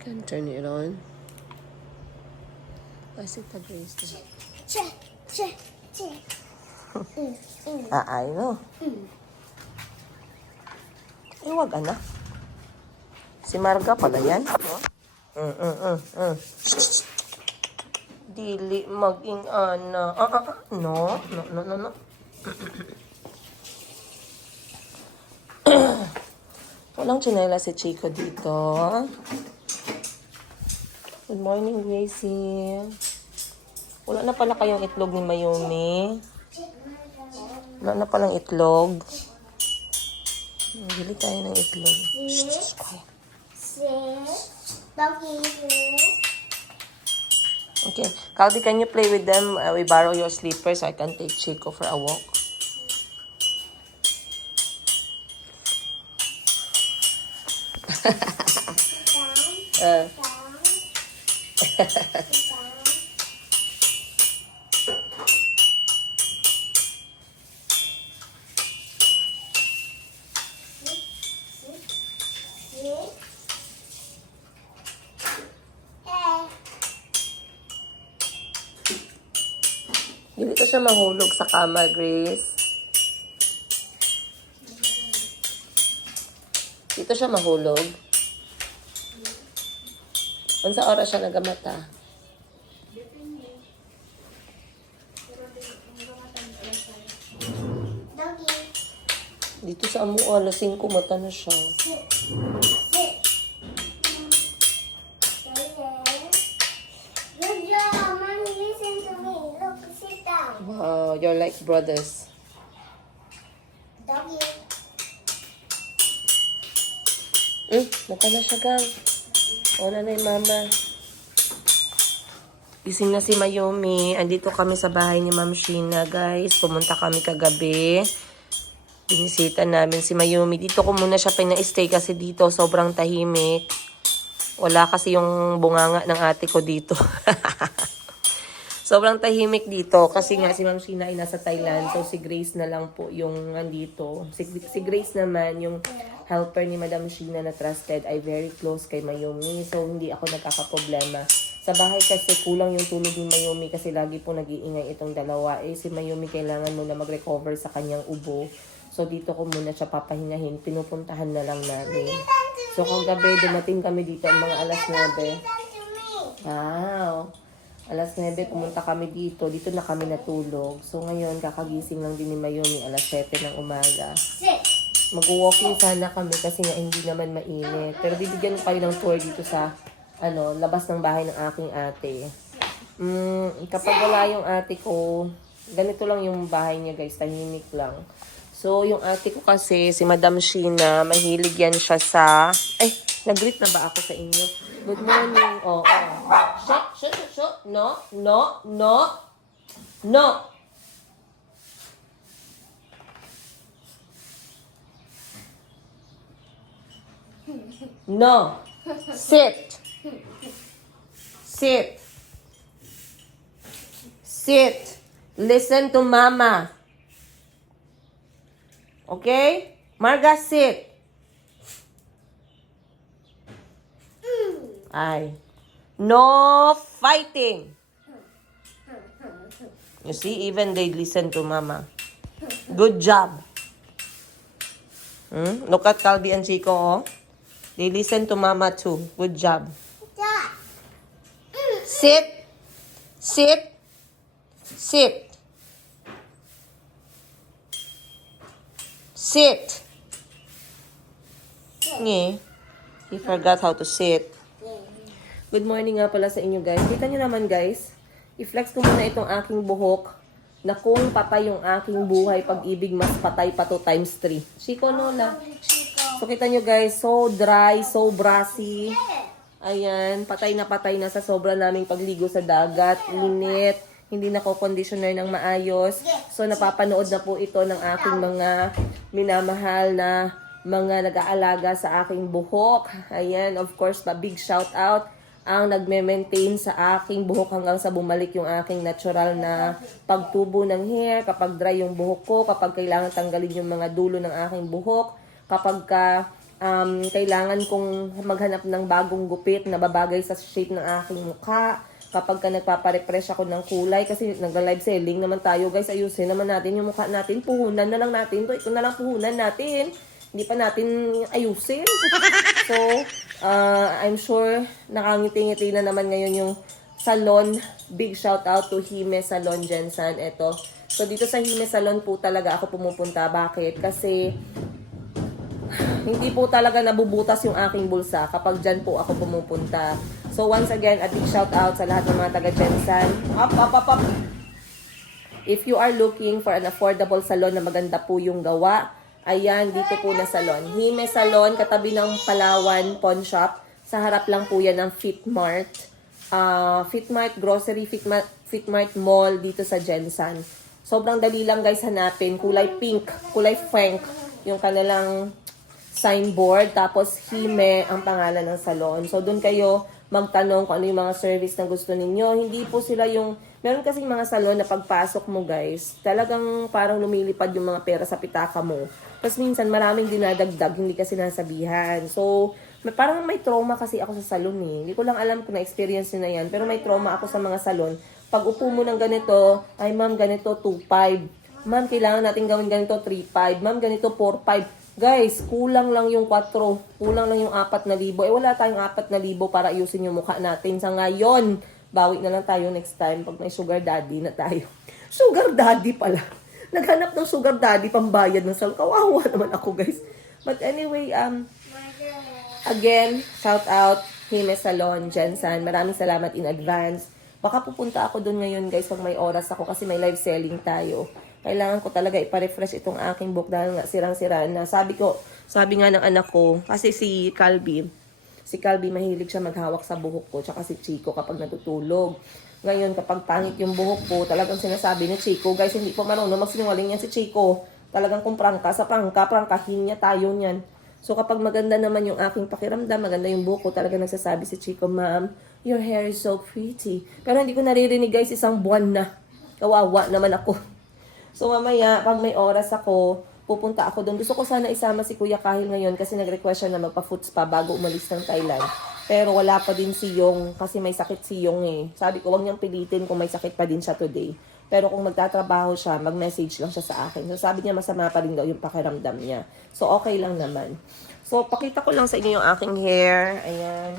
can turn it on. Kasi pag-raise na. Ay, no? Eh, wag, anak. Si Marga pala yan. Dili maging ana. No. Walang tsinela si Chico dito. Good morning, Gracie. Wala na pala kayong itlog ni Mayumi. Wala na palang itlog. Bili tayo ng itlog. Shh, quiet. Okay. Caldi, can you play with them? We borrow your slippers so I can take Chico for a walk. Hindi ko siya mahulog sa kama, Grace. Dito siya mahulog. Unsa oras siya nagamata? Dito sa amo, alas 5 mata na siya. Wow, you're like brothers. Mata na siya, gang. O, nanay, mama. Gising na si Mayumi. Andito kami sa bahay ni Ma'am Sheena, guys. Pumunta kami kagabi. Binisita namin si Mayumi. Dito ko muna siya pina-stay kasi dito sobrang tahimik. Wala kasi yung bunganga ng ate ko dito. Sobrang tahimik dito kasi nga si Ma'am Sheena ay nasa Thailand. So si Grace na lang po yung nandito. Si Grace naman, yung helper ni Madam Sheena na trusted, ay very close kay Mayumi. So hindi ako nagkakaproblema. Sa bahay kasi kulang yung tulog ni Mayumi kasi lagi po nag-iingay itong dalawa. Si Mayumi kailangan muna mag-recover sa kanyang ubo. So dito ko muna siya papahingahin. Pinupuntahan na lang namin. So kagabi dumating kami dito mga alas 9. Wow. Alas 9, pumunta kami dito. Dito na kami natulog. So, ngayon, kakagising lang din ni Mayumi alas 7 ng umaga. Mag-walking sana kami kasi nga hindi naman mainit. Pero bibigyan ko kayo ng tour dito sa labas ng bahay ng aking ate. Kapag wala yung ate ko, ganito lang yung bahay niya, guys. Tahimik lang. So, yung ate ko kasi, si Madam Sheena, mahilig yan siya sa... nag-greet na ba ako sa inyo? Good morning. Shut. No. No. Sit. Listen to mama. Okay? Marga, sit. Ay. No fighting. You see, even they listen to mama. Good job. Look at Calbi and Chico, oh. They listen to mama too. Good job. Sit. He forgot how to sit. Good morning nga pala sa inyo, guys. Kita nyo naman, guys. I-flex ko muna itong aking buhok na kung patay yung aking buhay pag-ibig, mas patay pa to times 3. Chico, Lola. So, kita nyo, guys. So dry, so brassy. Ayan. Patay na sa sobra naming pagligo sa dagat. Init. Hindi nako-conditioner ng maayos. So, napapanood na po ito ng aking mga minamahal na mga nag-aalaga sa aking buhok. Ayan. Of course, big shout out ang nagme-maintain sa aking buhok hanggang sa bumalik yung aking natural na pagtubo ng hair, kapag dry yung buhok ko, kapag kailangan tanggalin yung mga dulo ng aking buhok, kapag kailangan kong maghanap ng bagong gupit na babagay sa shape ng aking mukha. Kapag ka nagpaparefresh ako ng kulay, kasi nag-live selling naman tayo guys, ayusin naman natin yung mukha natin. Puhunan na lang natin to. Ito na lang puhunan natin. Hindi pa natin ayusin. So, I'm sure nakangiti-ngiti na naman ngayon yung salon. Big shout out to Hime Salon Jensan. Ito. So, dito sa Hime Salon po talaga ako pumupunta. Bakit? Kasi hindi po talaga nabubutas yung aking bulsa kapag dyan po ako pumupunta. So, once again, a big shout out sa lahat ng mga taga Jensan. Up. If you are looking for an affordable salon na maganda po yung gawa, ayan, dito po na salon. Hime Salon, katabi ng Palawan Pawn Shop. Sa harap lang po yan ng Fitmart. Fitmart Grocery, Fitmart Mall dito sa Jensan. Sobrang dali lang guys hanapin. Kulay pink, kulay frank yung kanilang signboard. Tapos Hime ang pangalan ng salon. So doon kayo magtanong kung ano yung mga service na gusto ninyo. Hindi po sila yung... Meron kasing mga salon na pagpasok mo guys, talagang parang lumilipad yung mga pera sa pitaka mo. Tapos minsan maraming dinadagdag, hindi kasi nasabihan. So, parang may trauma kasi ako sa salon eh. Hindi ko lang alam kung na-experience nyo na yan. Pero may trauma ako sa mga salon. Pag upo mo ng ganito, ay ma'am ganito 2.5. Ma'am kailangan natin gawin ganito 3.5. Ma'am ganito 4.5. Guys, kulang lang yung 4. Kulang lang yung 4,000. Wala tayong 4,000 para ayusin yung mukha natin sa ngayon. Bawi na lang tayo next time pag may sugar daddy na tayo. Sugar daddy pala. Naghanap ng sugar daddy pambayad ng salon. Kawawa naman ako guys. But anyway, again, shout out Hime Salon, Jensan. Maraming salamat in advance. Baka pupunta ako doon ngayon guys pag may oras ako kasi may live selling tayo. Kailangan ko talaga ipa-refresh itong aking book dahil nga sirang-sira na. Sabi nga ng anak ko, kasi si Calby mahilig siya maghawak sa buhok ko, tsaka si Chico kapag natutulog. Ngayon, kapag pangit yung buhok ko, talagang sinasabi ni Chico, guys, hindi po marunong magsinungaling yan si Chico. Talagang kung prangkahin niya tayo niyan. So, kapag maganda naman yung aking pakiramdam, maganda yung buhok ko, talagang nagsasabi si Chico, Ma'am, your hair is so pretty. Pero hindi ko naririnig, guys, isang buwan na. Kawawa naman ako. So, mamaya, pag may oras ako, pupunta ako doon. Gusto ko sana isama si Kuya Kahil ngayon kasi nag-request siya na magpa-foot spa bago umalis ng Thailand. Pero wala pa din si Yong kasi may sakit si Yong eh. Sabi ko, wag niyang pilitin kung may sakit pa din siya today. Pero kung magtatrabaho siya, mag-message lang siya sa akin. So sabi niya masama pa rin daw yung pakiramdam niya. So okay lang naman. So pakita ko lang sa inyo yung aking hair. Ayan.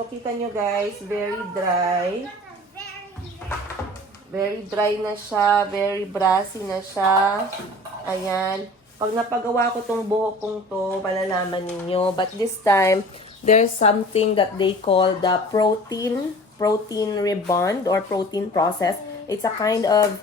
So kita nyo guys, very dry. Very dry na siya. Very brassy na siya. Ayan. Pag napagawa ko tong buhok kong to, malalaman ninyo. But this time, there's something that they call the protein rebond or protein process. It's a kind of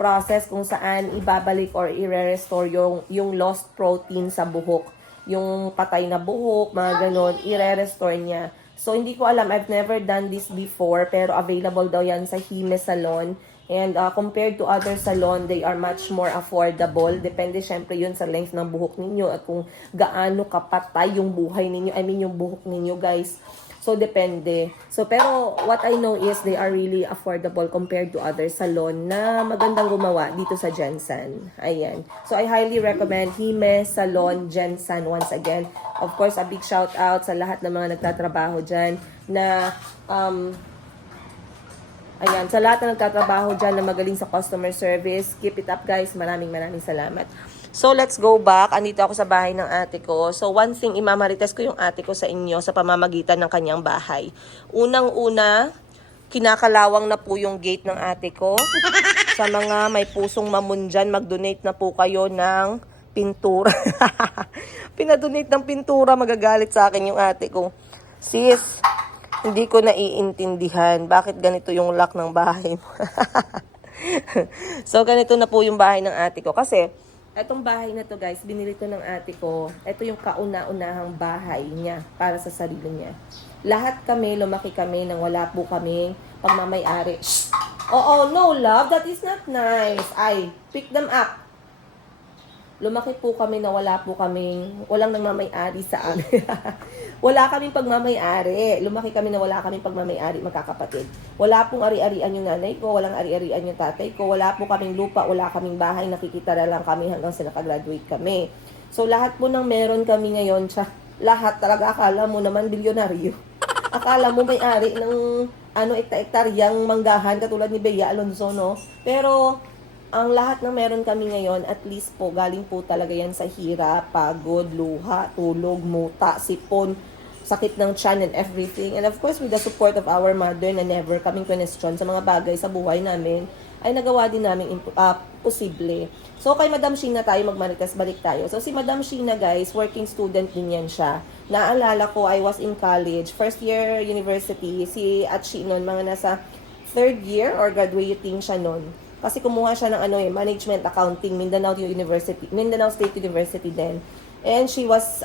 process kung saan ibabalik or i-restore yung lost protein sa buhok. Yung patay na buhok, mga ganon, i-restore niya. So, hindi ko alam. I've never done this before, pero available daw yan sa Hime Salon. And compared to other salon, they are much more affordable. Depende syempre yun sa length ng buhok ninyo at kung gaano kapatay yung buhay ninyo. I mean, yung buhok ninyo, guys. So, depende. So, pero what I know is they are really affordable compared to other salon na magandang gumawa dito sa Jensan. Ayan. So, I highly recommend Hime Salon Jensan once again. Of course, a big shout out sa lahat ng mga nagtatrabaho dyan na ayan, sa lahat na nagtatrabaho dyan na magaling sa customer service, keep it up guys. Maraming salamat. So, let's go back. Andito ako sa bahay ng ate ko. So, one thing, imamarites ko yung ate ko sa inyo sa pamamagitan ng kanyang bahay. Unang-una, kinakalawang na po yung gate ng ate ko. Sa mga may pusong mamun dyan, mag-donate na po kayo ng pintura. Pinadonate ng pintura, magagalit sa akin yung ate ko. Sis, hindi ko naiintindihan bakit ganito yung lock ng bahay mo. So, ganito na po yung bahay ng ate ko. Kasi, etong bahay na to guys, binili to ng ate ko. Ito yung kauna-unahang bahay niya para sa sarili niya. Lahat kami, lumaki kami nang wala po kami pagmamay-ari. Shh! Oh, no love, that is not nice. Ay, pick them up. Lumaki po kami na wala po kaming, walang nagmamay-ari sa amin. Wala kaming pagmamay-ari. Lumaki kami na wala kaming pagmamay-ari, magkakapatid. Wala pong ari-arian yung nanay ko, walang ari-arian yung tatay ko, wala po kaming lupa, wala kaming bahay, nakikita na lang kami hanggang sa nakagraduate kami. So, lahat po ng meron kami ngayon, lahat talaga akala mo naman bilyonaryo. Akala mo may-ari ng ekta-ektaryang manggahan katulad ni Bea Alonzo, no? Pero ang lahat ng meron kami ngayon, at least po, galing po talaga yan sa hirap, pagod, luha, tulog, muta, sipon, sakit ng tiyan and everything. And of course, with the support of our mother na never kaming question sa mga bagay sa buhay namin, ay nagawa din namin posible. So, kay Madam Sheena tayo magmarites, balik tayo. So, si Madam Sheena, guys, working student din yan siya. Naalala ko, I was in college, first year university, si Atchi noon, mga nasa third year or graduating siya noon. Kasi kumuha siya ng management accounting, Mindanao University, Mindanao State University din. And she was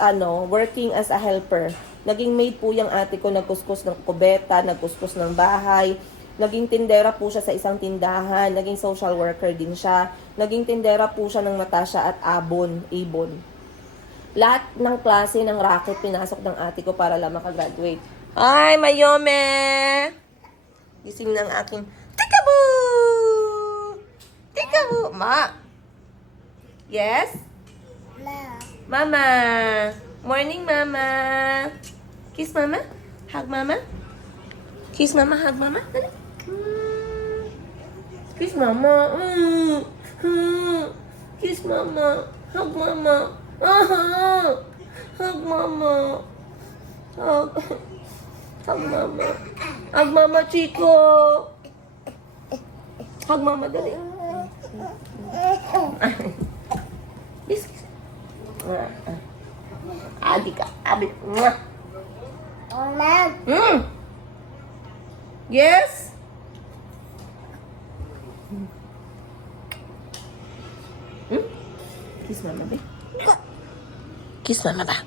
working as a helper. Naging maid po yung ate ko, nagkuskus ng kubeta, nagkuskus ng bahay. Naging tindera po siya sa isang tindahan, naging social worker din siya. Naging tindera po siya ng Natasha at Abon. Lahat ng klase ng racket pinasok ng ate ko para lang makagraduate. Ay, Mayome! Gising ng aking tikaboo! Tikaboo! Ma! Yes? Mama! Morning, Mama! Kiss, Mama? Hug, Mama? Kiss, Mama. Hug, Mama. Dali. Kiss, Mama. Kiss, Mama. Hug, Mama. Hug, Mama. Hug. Hug, Mama. Hug, Mama, Chico. Hug, Mama. Dali. Kiss, kiss. Adi ka. Abi. Yes? Kiss Mama, ba? Kiss Mama ba?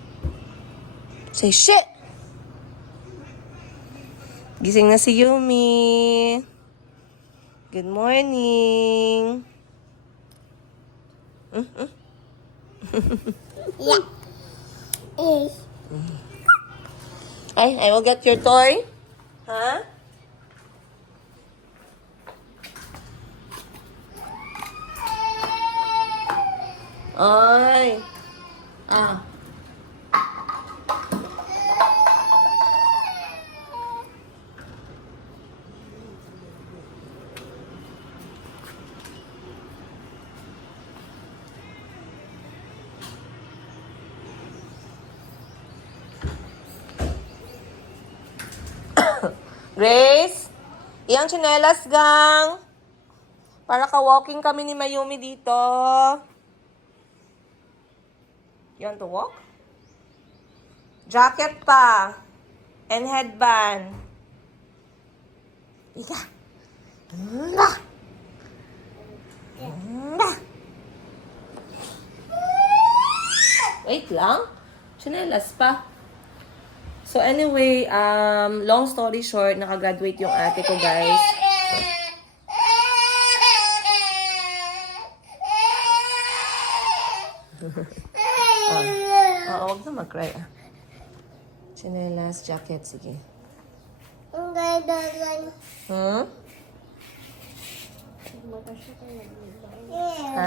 Say shit! Gising na si Yumi. Good morning. Yeah. I will get your toy. Huh? Ay. Grace, iyang tsinelas, gang. Para ka-walking kami ni Mayumi dito. You want to walk? Jacket pa. And headband. Ika. Wait lang. Tsinelas pa. So anyway, long story short, nakagraduate yung ate ko, guys. Huwag na mag-cry. Chinelas, jacket, sige. Ang ganda lang.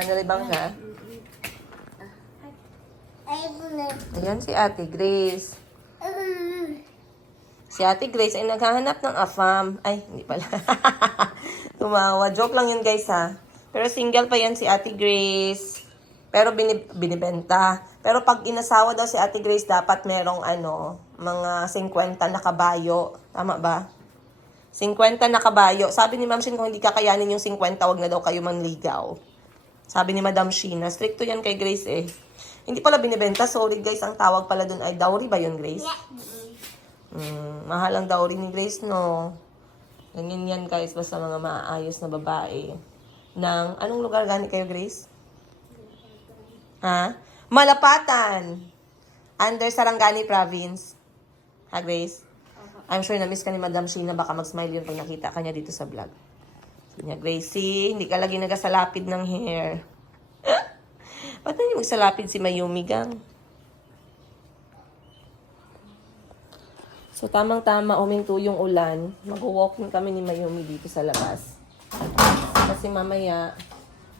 Nalibang siya? Ay, bunay. Ayan si Ate Grace. Si Ate Grace ay naghahanap ng afam. Ay, hindi pala. Tumawa. Joke lang yun, guys, ha. Pero single pa yan si Ate Grace. Pero binibenta. Pero pag inasawa daw si Ate Grace, dapat merong mga 50 na kabayo. Tama ba? 50 na kabayo. Sabi ni Ma'am Shin, kung hindi kakayanin yung 50, wag na daw kayo manligaw. Sabi ni Madam Sheena. Stricto yan kay Grace eh. Hindi pala binibenta. Sorry guys, ang tawag pala dun ay dowry ba yun, Grace? Mahal ang dowry ni Grace, no? Ganyan yan guys, basta mga maayos na babae. Anong lugar gani kayo, Grace? Ha? Malapatan. Under Sarangani Province. Ha, Grace? I'm sure na-miss ka ni Madam Sheena. Baka mag-smile yun pag nakita ka niya dito sa vlog. Sabi niya, Gracie, hindi ka lagi nagasalapid ng hair. Ba't na niya magsalapid si Mayumi, gang? So, tamang-tama, uminto yung ulan. Mag-walking kami ni Mayumi dito sa labas. Kasi mamaya,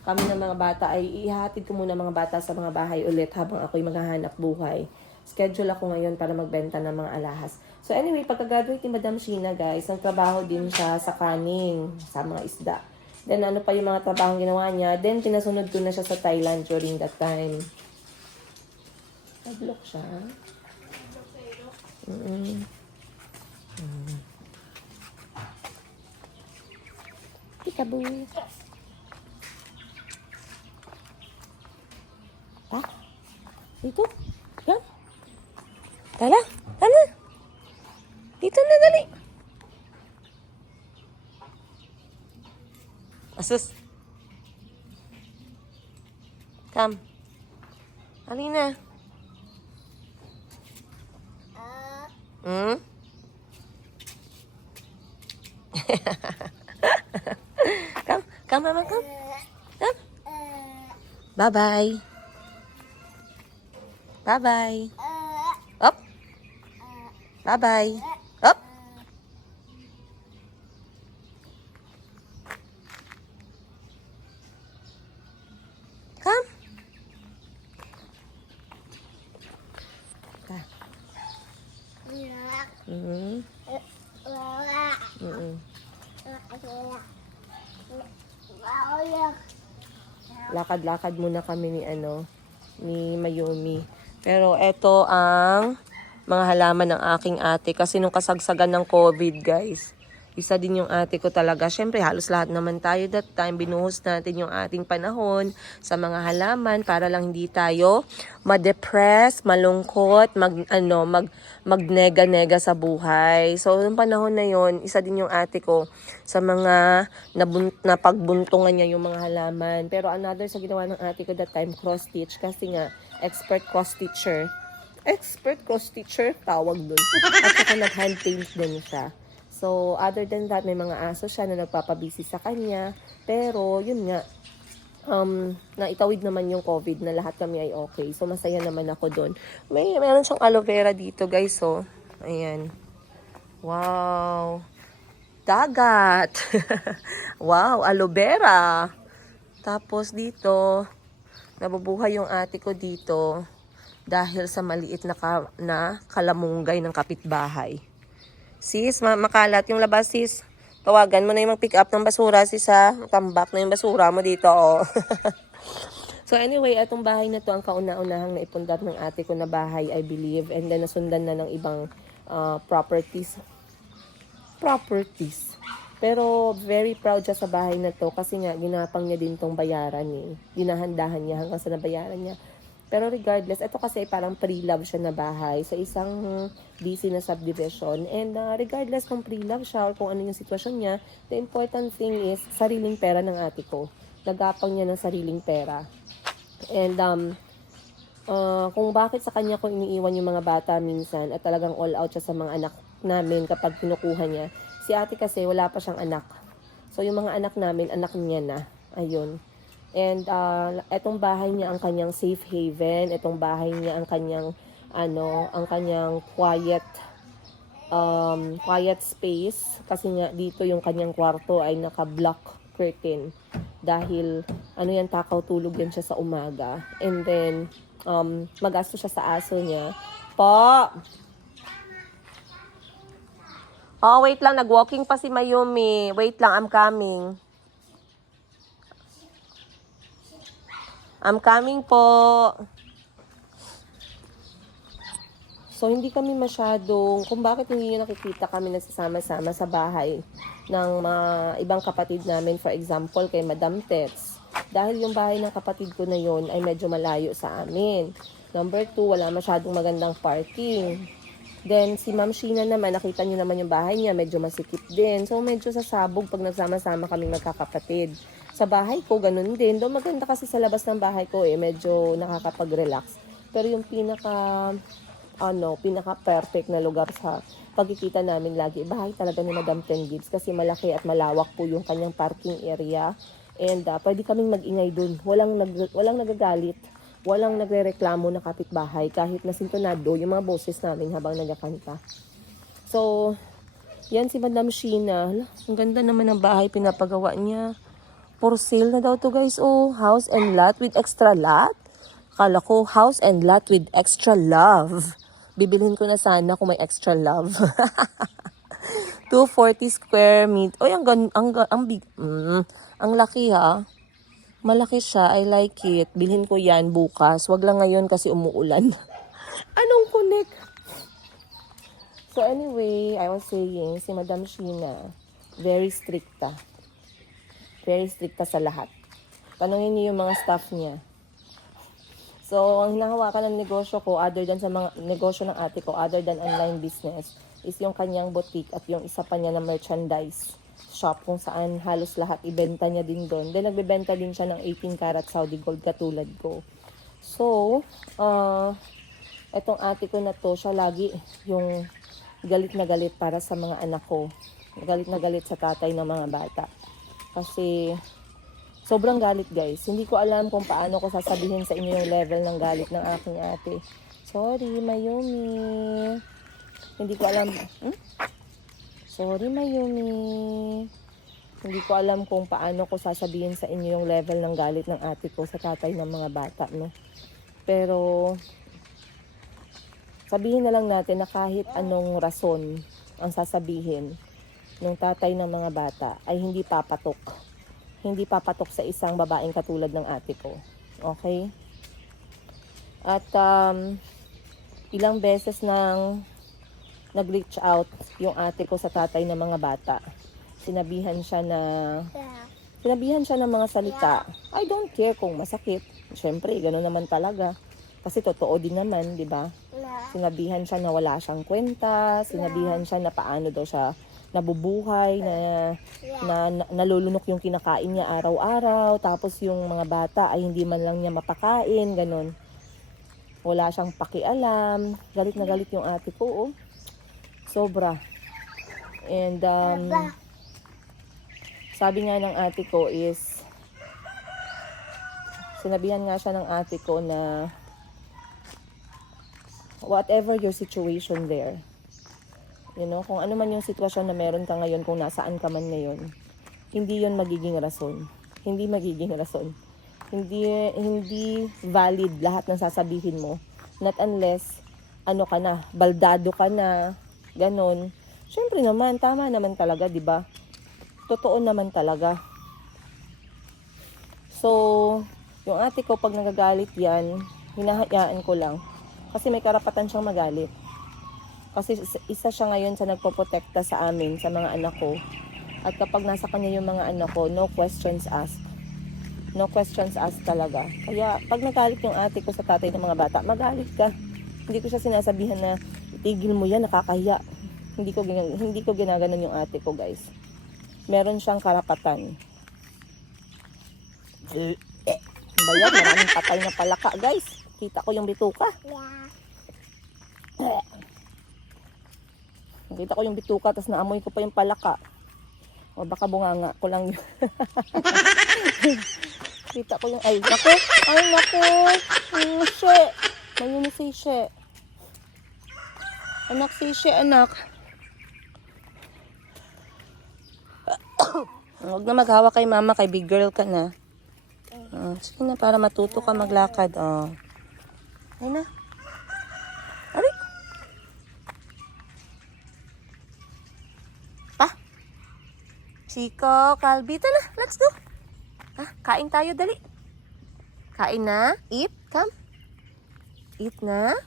kami ng mga bata ay ihatid ko muna mga bata sa mga bahay ulit habang ako'y maghahanap buhay. schedule ako ngayon para magbenta ng mga alahas. So anyway, pagka-graduate ni Madam Sheena, guys, nagtrabaho din siya sa kaning, sa mga isda. Then ano pa yung mga trabaho ginawa niya. Then pinasunod ko na siya sa Thailand during that time. Nag-block siya. Peekaboo. Ha? Dito? Yan? Tala? Tala? Dito na, dali. Asus. Come. Alina. Hmm? Come. Come, mama, come. Come. Bye-bye. Bye-bye. Up. Bye-bye. Up. Come. Ta. Mm-hmm. Mm-hmm. Lakad-lakad muna kami ni Mayumi. Pero eto ang mga halaman ng aking ate kasi nung kasagsagan ng COVID, guys. Isa din yung ate ko talaga. Syempre, halos lahat naman tayo that time. Binuhos natin yung ating panahon sa mga halaman para lang hindi tayo ma-depress, malungkot, magnega-nega sa buhay. So, yung panahon na yon, isa din yung ate ko sa mga napagbuntungan niya yung mga halaman. Pero another sa ginawa ng ate ko that time, cross-stitch. Kasi nga, expert cross-stitcher. Expert cross-stitcher, tawag dun. At saka nag-hand paint din siya. So, other than that, may mga aso siya na nagpapabisi sa kanya. Pero, yun nga, naitawid naman yung COVID na lahat kami ay okay. So, masaya naman ako doon. Meron siyang aloe vera dito, guys. So, ayan. Wow. Dagat. Wow, aloe vera. Tapos dito, nabubuhay yung ate ko dito dahil sa maliit na kalamunggay ng kapitbahay. Sis, makalat yung labas, sis. Tawagan mo na yung pick up ng basura, sis, ha. Tambak na yung basura mo dito, oh. So anyway, itong bahay na to ang kauna-unahang naipundar ng ate ko na bahay, I believe. And then nasundan na ng ibang properties. Pero very proud siya sa bahay na to kasi nga ginapang niya din tong bayaran eh. Dinahandahan niya hanggang sa nabayaran niya. Pero regardless, ito kasi parang pre-love siya na bahay sa isang DC na subdivision. And regardless kung pre-love siya or kung ano yung sitwasyon niya, the important thing is sariling pera ng ate ko. Nagapang niya ng sariling pera. And kung bakit sa kanya ko iniiwan yung mga bata minsan at talagang all out siya sa mga anak namin kapag kinukuha niya. Si ate kasi wala pa siyang anak. So yung mga anak namin, anak niya na. Ayun. And etong bahay niya ang kanyang safe haven, etong bahay niya ang kanyang quiet space kasi nga dito yung kanyang kwarto ay naka-block curtain dahil takaw tulog yan siya sa umaga. And then magasto siya sa aso niya. Oh, wait lang, nag-walking pa si Mayumi. Wait lang, I'm coming. I'm coming po. So, hindi kami masyadong, kung bakit hindi nyo nakikita kami nagsasama-sama sa bahay ng mga ibang kapatid namin, for example, kay Madam Tets. Dahil yung bahay ng kapatid ko na yon ay medyo malayo sa amin. Number 2, wala masyadong magandang parking. Then, si Ma'am Sheena naman, nakita nyo naman yung bahay niya, medyo masikip din. So, medyo sasabog pag nagsama-sama kami magkakapatid. Sa bahay ko, ganun din. Doon maganda kasi sa labas ng bahay ko medyo nakakapag-relax. Pero yung pinaka-perfect na lugar sa pagkikita namin lagi, bahay talaga ni Madam Ten Gibbs kasi malaki at malawak po yung kanyang parking area. And pwede kaming mag-ingay doon. Walang nagagalit. Walang nagrereklamo na kapitbahay kahit nasintonado yung mga boses namin habang nagkakanta. So, yan si Madam Sheena. Ang ganda naman ng bahay pinapagawa niya. For sale na daw to guys. Oh, house and lot with extra lot. Akala ko house and lot with extra love. Bibilhin ko na sana kung may extra love. 240 square meter. Oy, ang big. Ang laki ha. Malaki siya. I like it. Bilhin ko yan bukas. Wag lang ngayon kasi umuulan. Anong connect? So anyway, I was saying, si Madam Sheena, very stricta. Very stricta sa lahat. Tanungin niyo yung mga staff niya. So, ang hinahawakan ng negosyo ko, other than sa mga negosyo ng ate ko, other than online business, is yung kanyang boutique at yung isa pa niya na merchandise shop kung saan halos lahat ibenta niya din doon. Then, nagbebenta din siya ng 18 karat Saudi gold katulad ko. So, etong ate ko na to, siya lagi yung galit na galit para sa mga anak ko. Galit na galit sa tatay ng mga bata. Kasi, sobrang galit guys. Hindi ko alam kung paano ko sasabihin sa inyo yung level ng galit ng aking ate. Sorry, Mayumi. Hindi ko alam. Sorry, Mayumi. Hindi ko alam kung paano ko sasabihin sa inyo yung level ng galit ng ate ko sa tatay ng mga bata, no? Pero, sabihin na lang natin na kahit anong rason ang sasabihin ng tatay ng mga bata ay hindi papatok. Hindi papatok sa isang babaeng katulad ng ate ko. Okay? At ilang beses nang nag-reach out yung ate ko sa tatay ng mga bata. Sinabihan siya ng mga salita. I don't care kung masakit. Siyempre, gano'n naman talaga. Kasi totoo din naman, di ba? Sinabihan siya na wala siyang kwenta. Sinabihan siya na paano daw siya nabubuhay, na nalulunok yung kinakain niya araw-araw, tapos yung mga bata ay hindi man lang niya mapakain, ganun. Wala siyang pakialam. Galit na galit yung ate ko, oh. Sobra. And, sabi nga ng ate ko is, sinabihan nga siya ng ate ko na, whatever your situation there, you know, kung ano man yung sitwasyon na meron ka ngayon, kung nasaan ka man ngayon, hindi yon magiging rason. Hindi magiging rason. Hindi valid lahat ng sasabihin mo. Not unless, ano ka na, baldado ka na, ganon. Siyempre naman, tama naman talaga, di ba? Totoo naman talaga. So, yung ate ko, pag nagagalit yan, hinahayaan ko lang. Kasi may karapatan siyang magalit. Kasi isa siya ngayon sa nagpoprotekta sa amin, sa mga anak ko. At kapag nasa kanya yung mga anak ko, no questions asked. No questions asked talaga. Kaya pag nagalit yung ate ko sa tatay ng mga bata, magalit ka. Hindi ko siya sinasabihan na itigil mo yan, nakakahiya. Hindi ko ginaganon yung ate ko, guys. Meron siyang karapatan. Bayan, maraming patay na palaka, guys. Kita ko yung bituka. Nakita ko yung bituka, tapos naamoy ko pa yung palaka. O baka bunganga ko lang yun. Kita ko yung, ay naku, she. Mayroon si she. Anak si she, anak. Huwag na maghawa kay mama, kay big girl ka na. Sige na, para matuto ka maglakad. Ay na. Ari. Chico, Calvita na. Let's go. Kain tayo, dali. Kain na. Eat. Come. Eat na.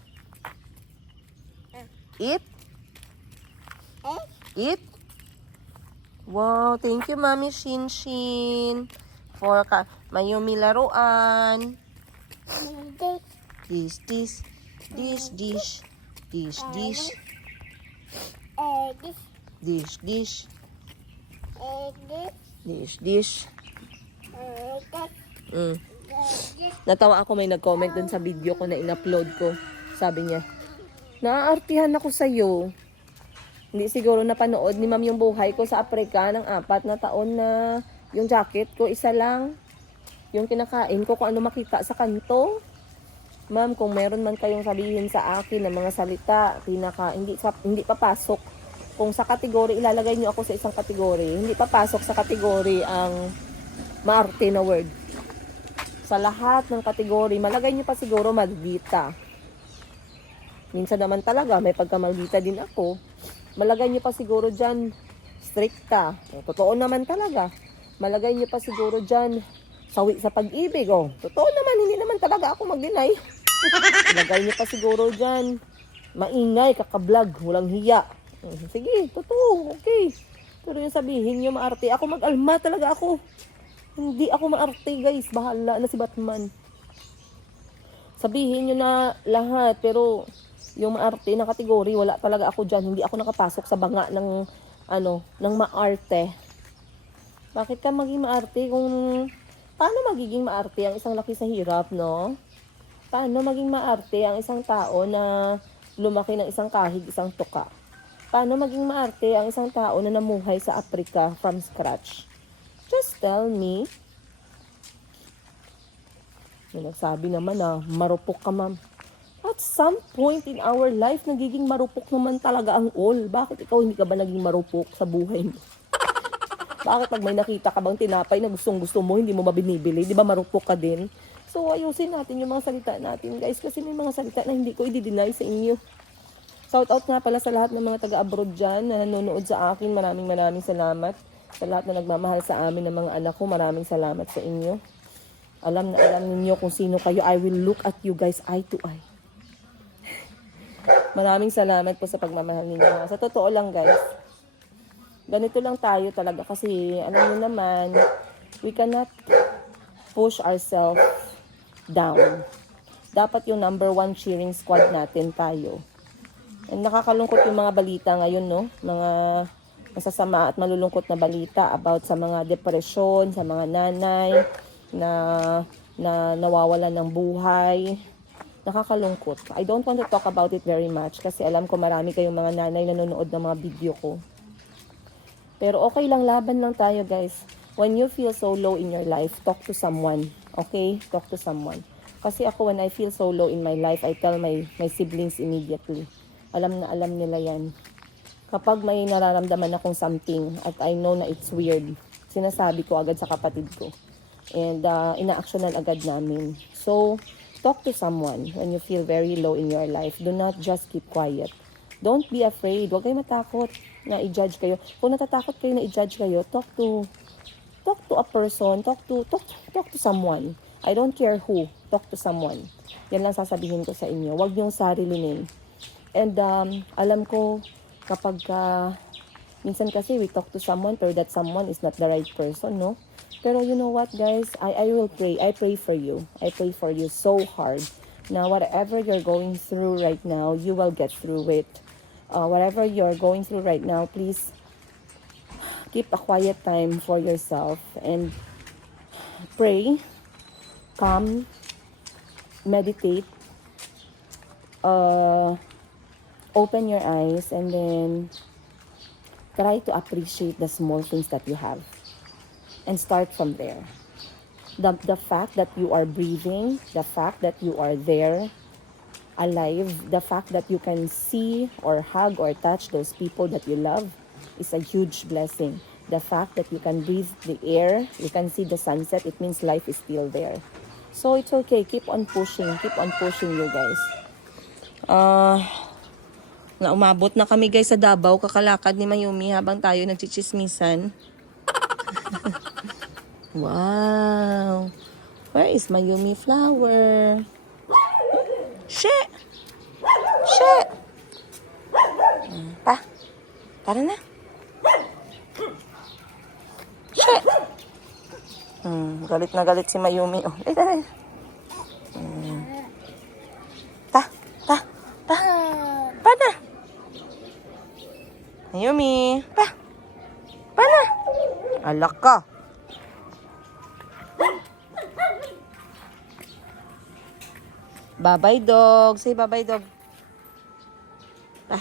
Eat. Eat. Wow, thank you, Mami Shinshin. For Mayumi laruan. Dish. Natawa ako, may nag-comment dun sa video ko na in-upload ko. Sabi niya, naaartihan ako sa'yo. Hindi siguro napanood ni ma'am yung buhay ko sa Afrika ng 4 na taon na yung jacket ko, isa lang. Yung kinakain ko, kung ano makita sa kanto. Ma'am, kung meron man kayong sabihin sa akin ng mga salita, hindi papasok. Kung sa kategory, ilalagay niyo ako sa isang kategory, hindi papasok sa kategory ang maarte na word. Sa lahat ng kategory, malagay niyo pa siguro maldita. Minsan naman talaga, may pagkamaldita din ako. Malagay niyo pa siguro dyan, stricta. Totoo naman talaga. Malagay niyo pa siguro dyan, sawi sa pag-ibig. Totoo naman, hindi naman talaga ako mag-deny. Malagay niyo pa siguro dyan, maingay, kakablog, walang hiya. Sige, totoo, okay. Pero yung sabihin niyo maarte, ako mag-alma talaga ako. Hindi ako maarte, guys. Bahala na si Batman. Sabihin nyo na lahat, pero yung maarte na kategory, wala talaga ako dyan. Hindi ako nakapasok sa banga ng, ng maarte. Bakit ka maging maarte kung... Paano magiging maarte ang isang laki sa hirap, no? Paano maging maarte ang isang tao na lumaki ng isang kahig, isang tuka? Paano maging maarte ang isang tao na namuhay sa Africa from scratch? Just tell me. May nagsabi naman na marupok ka, ma'am. At some point in our life, nagiging marupok naman talaga ang all. Bakit ikaw hindi ka ba naging marupok sa buhay mo? Bakit pag may nakita ka bang tinapay na gustong-gusto mo, hindi mo mabinibili? Di ba marupok ka din? So ayusin natin yung mga salita natin, guys. Kasi may mga salita na hindi ko i-deny sa inyo. Shout out nga pala sa lahat ng mga taga-abroad dyan na nanonood sa akin. Maraming salamat. Sa lahat na nagmamahal sa amin ng mga anak ko, maraming salamat sa inyo. Alam na alam ninyo kung sino kayo. I will look at you guys eye to eye. Maraming salamat po sa pagmamahal ninyo. Sa totoo lang, guys, ganito lang tayo talaga kasi alam niyo naman, we cannot push ourselves down. Dapat yung number 1 cheering squad natin tayo. And nakakalungkot yung mga balita ngayon, no? Mga masasama at malulungkot na balita about sa mga depresyon, sa mga nanay na nawawalan ng buhay. Nakakalungkot. I don't want to talk about it very much kasi alam ko marami kayong mga nanay na nanonood ng mga video ko. Pero okay lang, laban lang tayo, guys. When you feel so low in your life, talk to someone. Okay? Talk to someone. Kasi ako, when I feel so low in my life, I tell my siblings immediately. Alam na alam nila yan. Kapag may nararamdaman akong something at I know na it's weird, sinasabi ko agad sa kapatid ko. And ina-actionan agad namin. So, talk to someone when you feel very low in your life. Do not just keep quiet. Don't be afraid. Huwag kayo matakot na i-judge kayo. Kung natatakot kayo na i-judge kayo, talk to a person. Talk to someone. I don't care who. Talk to someone. Yan lang sasabihin ko sa inyo. Huwag niyong sarilinin. And alam ko kapag minsan kasi we talk to someone pero that someone is not the right person, no? Pero you know what, guys? I will pray. I pray for you. I pray for you so hard. Now, whatever you're going through right now, you will get through it. Whatever you're going through right now, please keep a quiet time for yourself and pray, calm, meditate, open your eyes, and then try to appreciate the small things that you have and start from there. The fact that you are breathing, the fact that you are there alive, the fact that you can see or hug or touch those people that you love is a huge blessing. The fact that you can breathe the air, you can see the sunset, it means life is still there. So it's okay, keep on pushing you guys. Na umabot na kami guys sa Davao, kakalakad ni Mayumi habang tayo nagchichismisan. Wow! Where is Mayumi flower? Shit! Shit! Pa! Tara na! Shit! Galit na galit si Mayumi. Oh, tara. Ta! Pa na! Mayumi! Pa! Na! Alak ka! Bye-bye, dog. Say bye-bye, dog. Ah.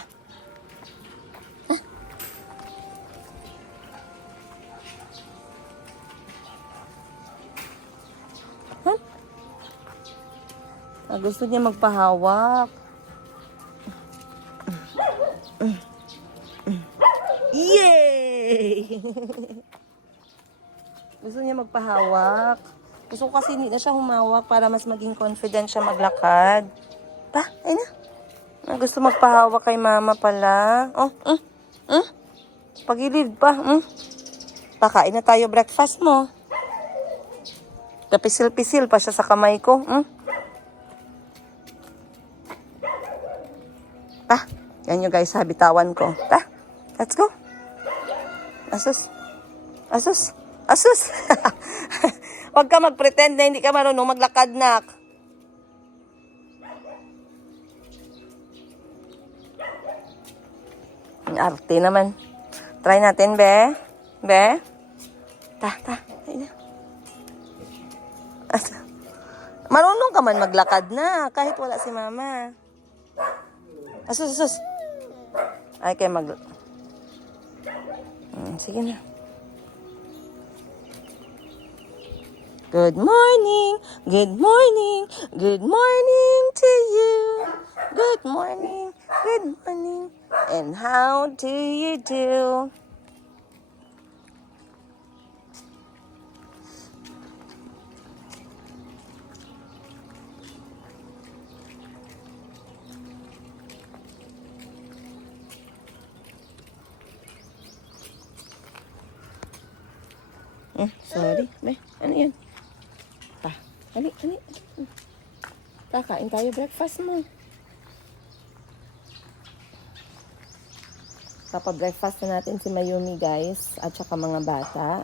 Huh? Gusto niya magpahawak. Yay! Gusto niya magpahawak. Gusto ko kasi hindi na siya humawak para mas maging confident siya maglakad. Pa, ayun na. Gusto magpahawak kay mama pala. Oh, pagilid pa. Pakain na tayo breakfast mo. Kapisil-pisil pa siya sa kamay ko. Pa, yan yung guys, habitawan ko. Ta, let's go. Asus. Asus. Asus. Huwag ka mag-pretend na hindi ka marunong maglakad, nak. Ang arte naman. Try natin, be. Be. Ta. Ayun na. Marunong ka man maglakad na, kahit wala si mama. Asus. Ay, kayo sige na. Good morning. Good morning. Good morning to you. Good morning. Good morning. And how do you do? Sorry. Be, ano yan? Pa, hali. Kakain tayo breakfast mo. Papa-breakfast na natin si Mayumi, guys, at saka mga bata.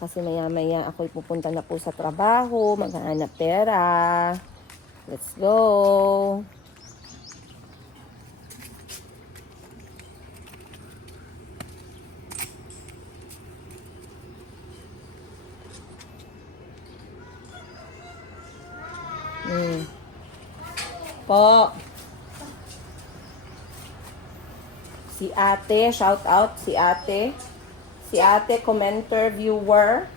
Kasi maya-maya ako'y pupunta na po sa trabaho, maghahanap pera. Let's go! Po. Si ate, shout out si ate. Si ate, commenter, viewer,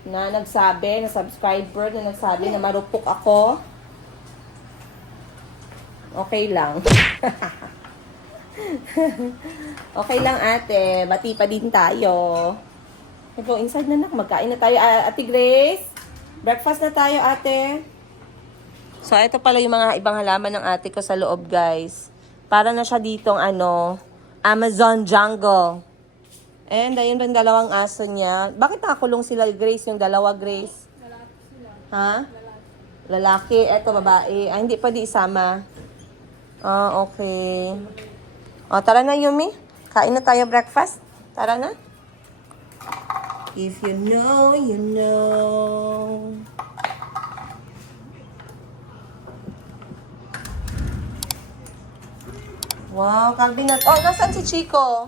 na nagsabi, na subscriber, na nagsabi na marupok ako. Okay lang. Okay lang, ate. Bati pa din tayo. Go inside na, nak. Magkain na tayo. Ate Grace, breakfast na tayo, ate. So, ito pala yung mga ibang halaman ng ate ko sa loob, guys. Para na siya ditong, Amazon jungle. And, ayun yung dalawang aso niya. Bakit nakakulong sila, Grace, yung dalawa, Grace? Lalaki sila. Ha? Lalaki. Eto, babae. Hindi pa di isama. Okay. O, tara na, Yumi. Kain na tayo breakfast. Tara na. If you know, you know. Wow, Calvin. Oh, nasaan si Chico?